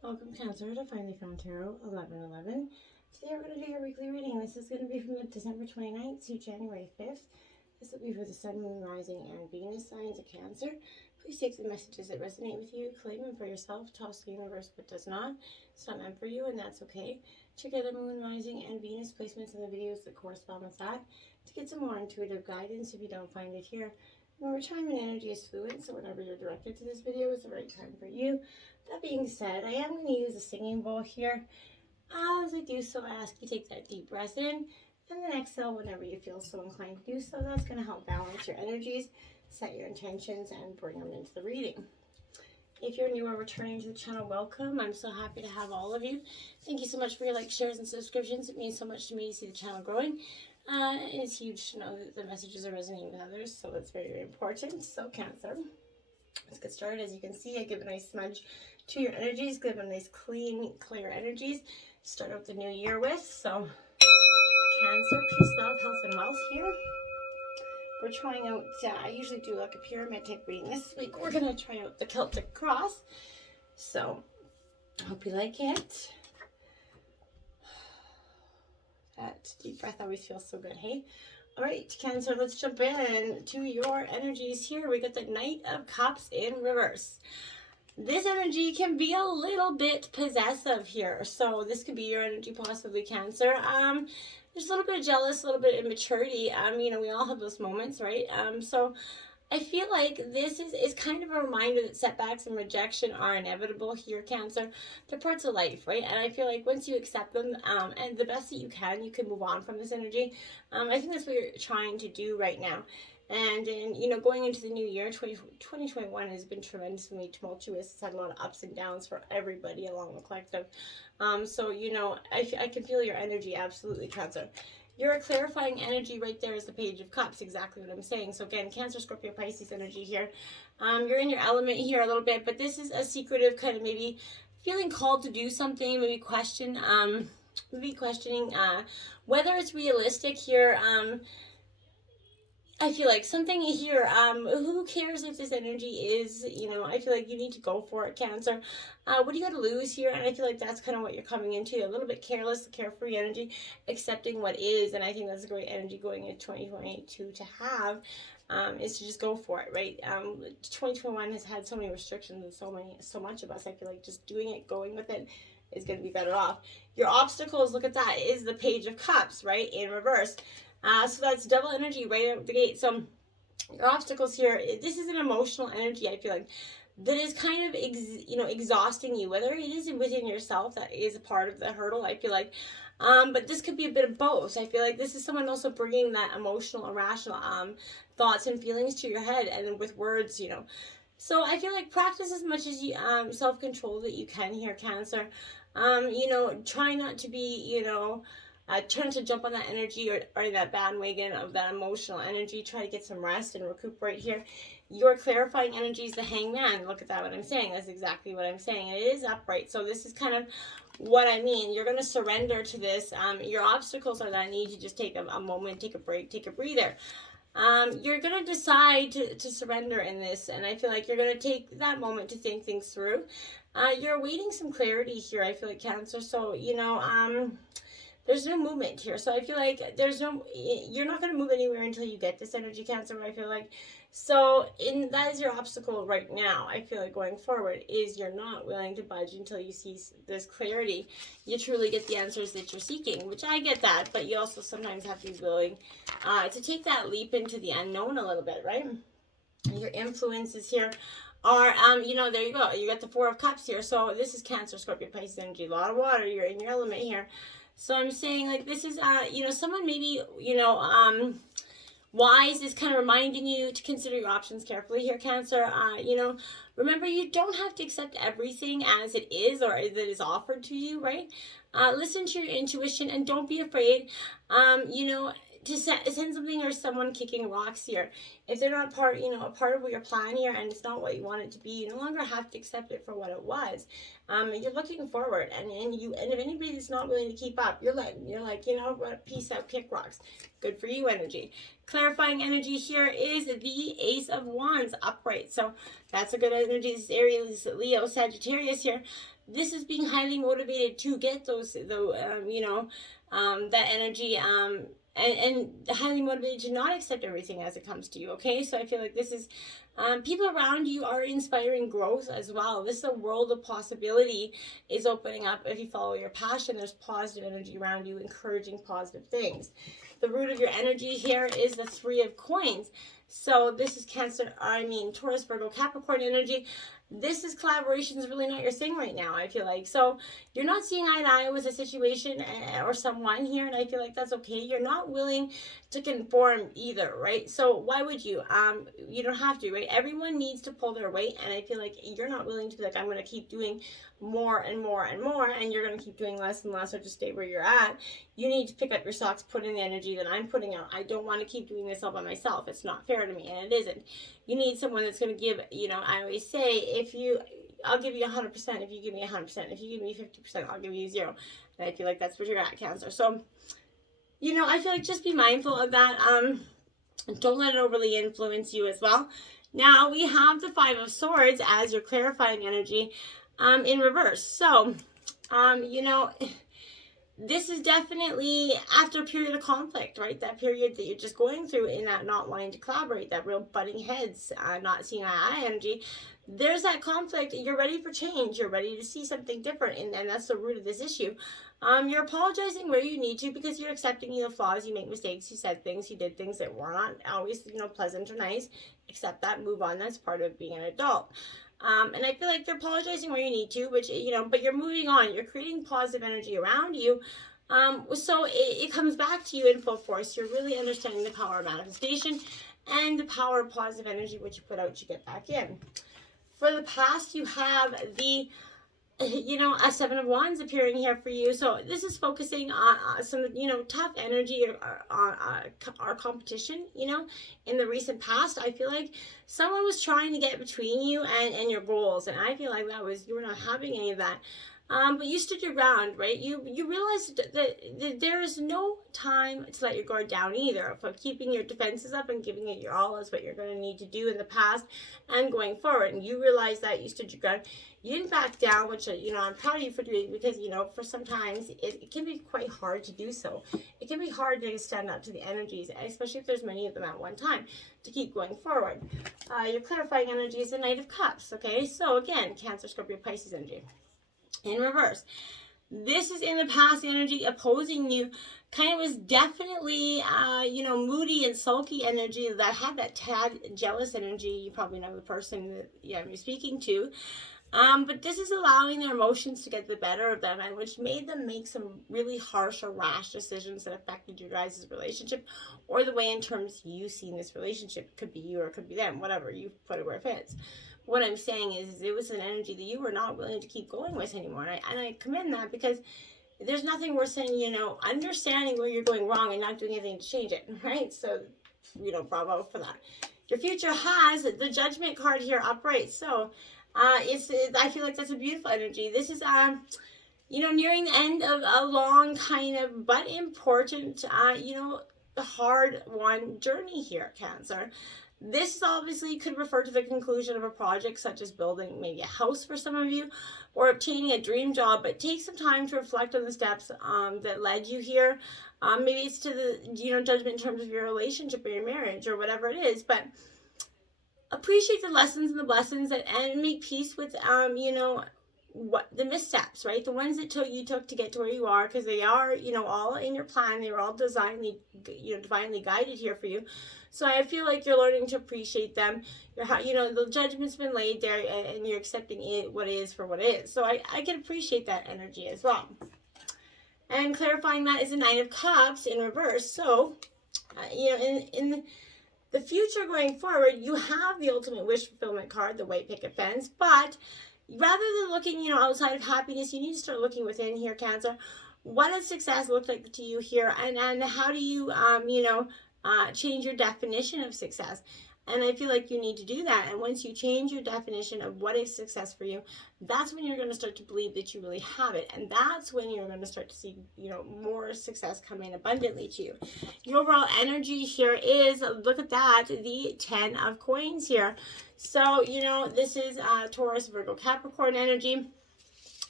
Welcome, Cancer, to Finally Found Tarot 1111. Today we're going to do your weekly reading. This is going to be from December 29th to January 5th. This will be for the Sun, Moon, Rising, and Venus signs of Cancer. Please take the messages that resonate with you, claim them for yourself, toss the universe what does not. It's not meant for you, and that's okay. Check out the Moon, Rising, and Venus placements in the videos that correspond with that to get some more intuitive guidance if you don't find it here. Remember, time and energy is fluid, so whenever you're directed to this video is the right time for you. That being said, I am going to use a singing bowl here. As I do so, I ask you take that deep breath in and then exhale whenever you feel so inclined to do so. That's going to help balance your energies, set your intentions, and bring them into the reading. If you're new or returning to the channel, welcome. I'm so happy to have all of you. Thank you so much for your likes, shares, and subscriptions. It means so much to me to see the channel growing. It's huge to know that the messages are resonating with others, so that's very, very important. So, Cancer, let's get started. As you can see, I give a nice smudge to your energies, give them nice, clean, clear energies. Start out the new year with. So, Cancer, peace, love, health, and wealth here. We're trying out, I usually do like a pyramid type reading. This week, we're going to try out the Celtic cross. So, hope you like it. That deep breath always feels so good, hey? All right, Cancer, let's jump in to your energies here. We got the Knight of Cups in reverse. This energy can be a little bit possessive here. So this could be your energy, possibly, Cancer. There's a little bit of jealous, a little bit of immaturity. You know, we all have those moments, right? So I feel like this is kind of a reminder that setbacks and rejection are inevitable here, Cancer. They're parts of life, right? And I feel like once you accept them, and the best that you can move on from this energy. I think that's what you're trying to do right now. And you know, going into the new year, 2021 has been tremendously tumultuous. It's had a lot of ups and downs for everybody along the collective. So, you know, I can feel your energy, absolutely, Cancer. Your clarifying energy right there is the Page of Cups, exactly what I'm saying. So again, Cancer, Scorpio, Pisces energy here. You're in your element here a little bit, but this is a secretive kind of maybe feeling called to do something, maybe questioning whether it's realistic here. I feel like something here, who cares if this energy is, you know, I feel like you need to go for it, Cancer. What do you got to lose here? And I feel like that's kind of what you're coming into, a little bit careless, carefree energy, accepting what is. And I think that's a great energy going into 2022 to have, is to just go for it, right? 2021 has had so many restrictions and so much of us. I feel like just doing it, going with it, is going to be better off. Your obstacles, look at that, is the Page of Cups, right, in reverse. So that's double energy right out the gate. So your obstacles here, this is an emotional energy, I feel like, that is kind of, exhausting you, whether it is within yourself, that is a part of the hurdle, I feel like. But this could be a bit of both. I feel like this is someone also bringing that emotional, irrational thoughts and feelings to your head, and with words, you know. So I feel like practice as much as you self-control that you can here, Cancer. Try not to be, trying to jump on that energy or that bandwagon of that emotional energy. Try to get some rest and recuperate here. Your clarifying energy is the Hangman. Look at that, what I'm saying. That's exactly what I'm saying. It is upright. So this is kind of what I mean. You're going to surrender to this. Your obstacles are that need to just take a moment, take a break, take a breather. You're going to decide to surrender in this. And I feel like you're going to take that moment to think things through. You're awaiting some clarity here, I feel like, Cancer. So, there's no movement here. So I feel like you're not going to move anywhere until you get this energy, Cancer, I feel like. So that is your obstacle right now, I feel like, going forward, is you're not willing to budge until you see this clarity. You truly get the answers that you're seeking, which I get that, but you also sometimes have to be willing to take that leap into the unknown a little bit, right? Your influences here are, there you go. You got the Four of Cups here. So this is Cancer, Scorpio, Pisces energy. A lot of water. You're in your element here. So I'm saying, like, this is, someone maybe, wise is kind of reminding you to consider your options carefully here, Cancer. Remember, you don't have to accept everything as it is or that is offered to you, right? Listen to your intuition and don't be afraid, to send something or someone kicking rocks here. If they're not part, a part of what your plan here, and it's not what you want it to be, you no longer have to accept it for what it was. You're looking forward, and if anybody that's not willing to keep up, you're like, what, peace out, kick rocks. Good for you energy. Clarifying energy here is the Ace of Wands upright. So that's a good energy. This is Aries, Leo, Sagittarius here. This is being highly motivated to get that energy, and highly motivated to not accept everything as it comes to you, okay? So I feel like this is, people around you are inspiring growth as well. This is a world of possibility is opening up. If you follow your passion, there's positive energy around you, encouraging positive things. The root of your energy here is the Three of Coins. So this is Taurus, Virgo, Capricorn energy. This is collaboration is really not your thing right now, I feel like. So you're not seeing eye to eye with a situation or someone here, and I feel like that's okay. You're not willing to conform either, right? So why would you? You don't have to, right? Everyone needs to pull their weight, and I feel like you're not willing to be like, I'm going to keep doing more and more and more, and you're going to keep doing less and less, or just stay where you're at. You need to pick up your socks, put in the energy that I'm putting out. I don't want to keep doing this all by myself. It's not fair to me, and it isn't. You need someone that's going to give, I always say, I'll give you 100% if you give me 100%. If you give me 50%, I'll give you 0. And I feel like that's where you're at, Cancer. So, I feel like just be mindful of that. Don't let it overly influence you as well. Now, we have the Five of Swords as your clarifying energy in reverse. So, this is definitely after a period of conflict, right? That period that you're just going through in that not wanting to collaborate, that real butting heads, not seeing eye-to-eye energy. There's that conflict. You're ready for change. You're ready to see something different. And that's the root of this issue. You're apologizing where you need to because you're accepting the flaws. You make mistakes. You said things. You did things that were not always, pleasant or nice. Accept that. Move on. That's part of being an adult. And I feel like they're apologizing where you need to, which, but you're moving on. You're creating positive energy around you. So it comes back to you in full force. You're really understanding the power of manifestation and the power of positive energy. What you put out, you get back in. For the past, you have the, a Seven of Wands appearing here for you. So this is focusing on some, tough energy or our competition, in the recent past. I feel like someone was trying to get between you and your goals. And I feel like you were not having any of that. But you stood your ground, right? You realized that there is no time to let your guard down either. For keeping your defenses up and giving it your all is what you're going to need to do in the past and going forward. And you realized that you stood your ground. You didn't back down, which, I'm proud of you for doing, because, for sometimes it can be quite hard to do so. It can be hard to stand up to the energies, especially if there's many of them at one time, to keep going forward. Your clarifying energy is the Knight of Cups, okay? So again, Cancer, Scorpio, Pisces energy. In reverse, this is in the past energy opposing you. Kind of was definitely, moody and sulky energy that had that tad jealous energy. You probably know the person that you're speaking to. But this is allowing their emotions to get the better of them, and which made them make some really harsh or rash decisions that affected your guys' relationship, or the way in terms you see this relationship. Could be you or it could be them, whatever. You put it where it fits. What I'm saying is it was an energy that you were not willing to keep going with anymore. And I commend that, because there's nothing worse than, understanding where you're going wrong and not doing anything to change it, right? So, bravo for that. Your future has the Judgment card here upright. So, I feel like that's a beautiful energy. This is, nearing the end of a long kind of, but important, hard won journey here, Cancer. This obviously could refer to the conclusion of a project, such as building maybe a house for some of you, or obtaining a dream job, but take some time to reflect on the steps that led you here. Maybe it's to the, judgment in terms of your relationship or your marriage or whatever it is, but appreciate the lessons and the blessings and make peace with, what the missteps, right? The ones that you took to get to where you are, because they are, all in your plan. They were all divinely guided here for you. So I feel like you're learning to appreciate them. The judgment's been laid there, and you're accepting it, what is for what is. So I can appreciate that energy as well. And clarifying that is the Nine of Cups in reverse. So, in the future going forward, you have the Ultimate Wish Fulfillment card, the White Picket Fence, but rather than looking, outside of happiness, you need to start looking within here, Cancer. what does success look like to you here, and how do you change your definition of success? And I feel like you need to do that. And once you change your definition of what is success for you, that's when you're going to start to believe that you really have it. And that's when you're going to start to see, more success come in abundantly to you. Your overall energy here is, look at that, the 10 of coins here. So, this is Taurus, Virgo, Capricorn energy.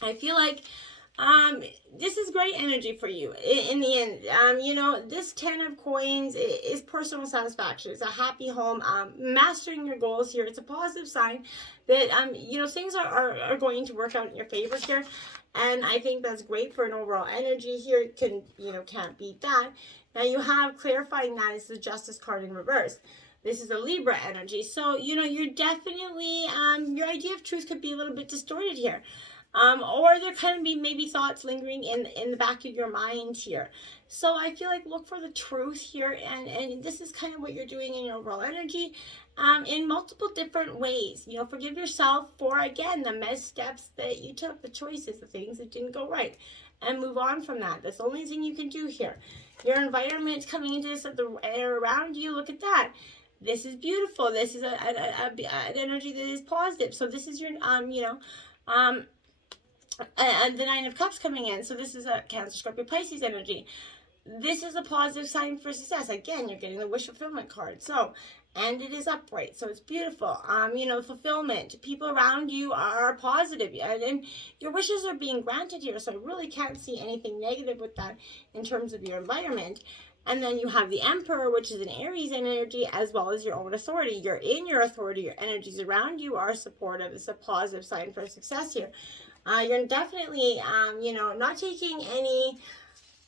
I feel like this is great energy for you in the end. This 10 of coins is personal satisfaction. It's a happy home, mastering your goals here. It's a positive sign that, things are going to work out in your favor here. And I think that's great for an overall energy here. Can't beat that. Now you have clarifying that is the Justice card in reverse. This is a Libra energy. So, you're definitely, your idea of truth could be a little bit distorted here. Or there can be maybe thoughts lingering in the back of your mind here. So I feel like look for the truth here, and this is kind of what you're doing in your overall energy, in multiple different ways. Forgive yourself for, again, the missteps that you took, the choices, the things that didn't go right, and move on from that. That's the only thing you can do here. Your environment coming into this, the air around you, look at that. This is beautiful. This is an energy that is positive. So this is your, the Nine of Cups coming in. So this is a Cancer, Scorpio, Pisces energy. This is a positive sign for success. Again, you're getting the wish fulfillment card. So, and it is upright. So it's beautiful. Fulfillment. People around you are positive. And your wishes are being granted here. So I really can't see anything negative with that in terms of your environment. And then you have the Emperor, which is an Aries energy, as well as your own authority. You're in your authority. Your energies around you are supportive. It's a positive sign for success here. You're definitely, not taking any,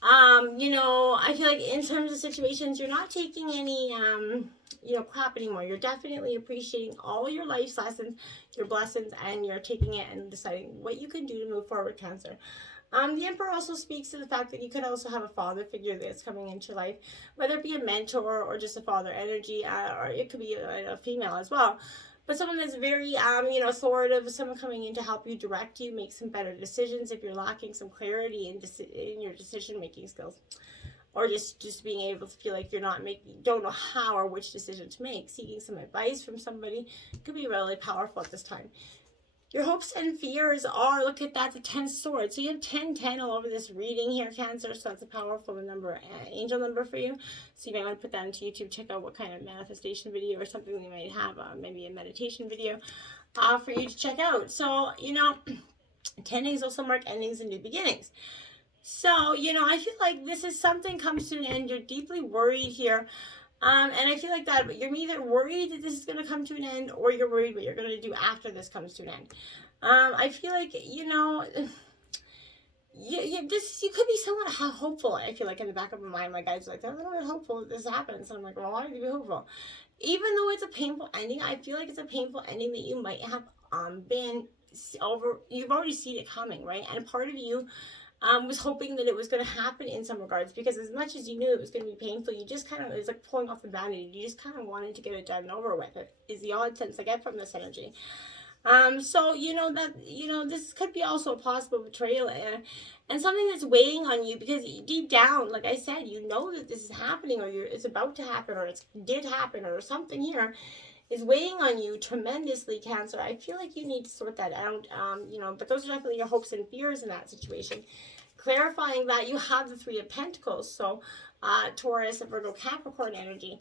I feel like in terms of situations, you're not taking any, crap anymore. You're definitely appreciating all your life's lessons, your blessings, and you're taking it and deciding what you can do to move forward, Cancer. The Emperor also speaks to the fact that you could also have a father figure that's coming into your life, whether it be a mentor or just a father energy, or it could be a female as well. But someone that's very, authoritative, someone coming in to help you, direct you, make some better decisions if you're lacking some clarity in your decision-making skills. Or just being able to feel like don't know how or which decision to make. Seeking some advice from somebody could be really powerful at this time. Your hopes and fears are, look at that, the 10 swords. So you have 10 all over this reading here, Cancer. So that's a powerful number, angel number for you. So you might want to put that into YouTube. Check out what kind of manifestation video or something they might have, maybe a meditation video for you to check out. So, 10 days also mark endings and new beginnings. So, I feel like this is something comes to an end. You're deeply worried here. And I feel like that, but you're either worried that this is going to come to an end, or you're worried what you're going to do after this comes to an end. I feel like, you could be somewhat hopeful. I feel like in the back of my mind, my guys are like, they're a little bit hopeful that this happens. And I'm like, well, why do you be hopeful? Even though it's a painful ending, I feel like it's a painful ending that you might have been over. You've already seen it coming, right? And part of you was hoping that it was going to happen in some regards, because as much as you knew it was going to be painful, you just kind of, it's like pulling off the band-aid. You just kind of wanted to get it done and over with. It is the odd sense I get from this energy. So, this could be also a possible betrayal and something that's weighing on you, because deep down, like I said, you know that this is happening, or it's about to happen, or it did happen, or something here is weighing on you tremendously, Cancer. I feel like you need to sort that out, but those are definitely your hopes and fears in that situation. Clarifying that, you have the Three of Pentacles, so Taurus, Virgo, Capricorn energy.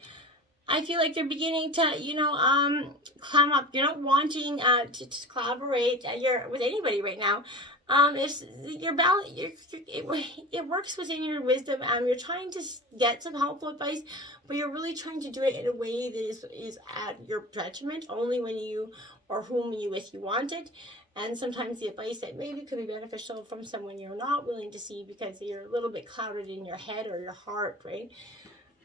I feel like you're beginning to, climb up. You're not wanting to collaborate with anybody right now. If your balance, it works within your wisdom. You're trying to get some helpful advice, but you're really trying to do it in a way that is at your detriment, only when you or whom you want it. And sometimes the advice that maybe could be beneficial from someone you're not willing to see because you're a little bit clouded in your head or your heart, right?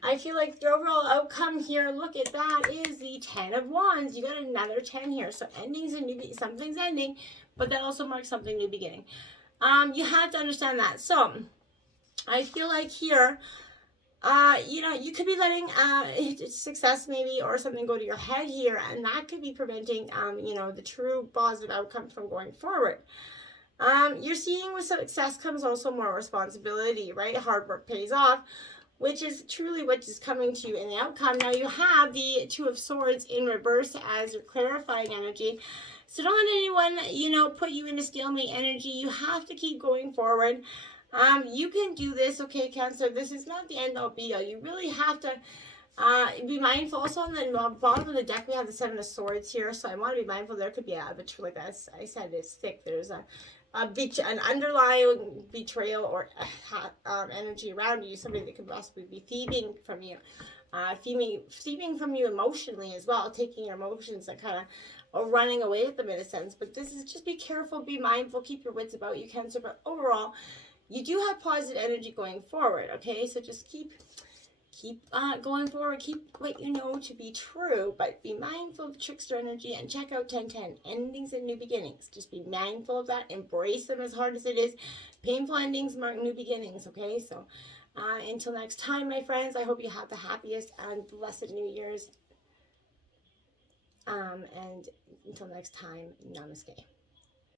I feel like the overall outcome here, look at that, is the 10 of Wands. You got another 10 here. So endings and something's ending, but that also marks something new beginning. You have to understand that. So I feel like here, you could be letting success maybe or something go to your head here, and that could be preventing, the true positive outcome from going forward. You're seeing with success comes also more responsibility, right? Hard work pays off, which is truly what is coming to you in the outcome. Now you have the Two of Swords in reverse as your clarifying energy. So don't let anyone, put you into stalemate energy. You have to keep going forward. You can do this, okay, Cancer. This is not the end all be all. You really have to be mindful. Also on the bottom of the deck, we have the Seven of Swords here. So I want to be mindful. There could be a betrayal, like I said, it's thick. There's an underlying betrayal or energy around you. Somebody that could possibly be thieving from you. Thieving from you emotionally as well, taking your emotions and kind of running away with them in a sense. But this is just be careful, be mindful, keep your wits about you, Cancer. But overall, you do have positive energy going forward, okay? So just keep going forward, keep what you know to be true, but be mindful of trickster energy and check out 1010, endings and new beginnings. Just be mindful of that, embrace them as hard as it is. Painful endings mark new beginnings, okay? So until next time, my friends, I hope you have the happiest and blessed New Year's. And until next time, namaste.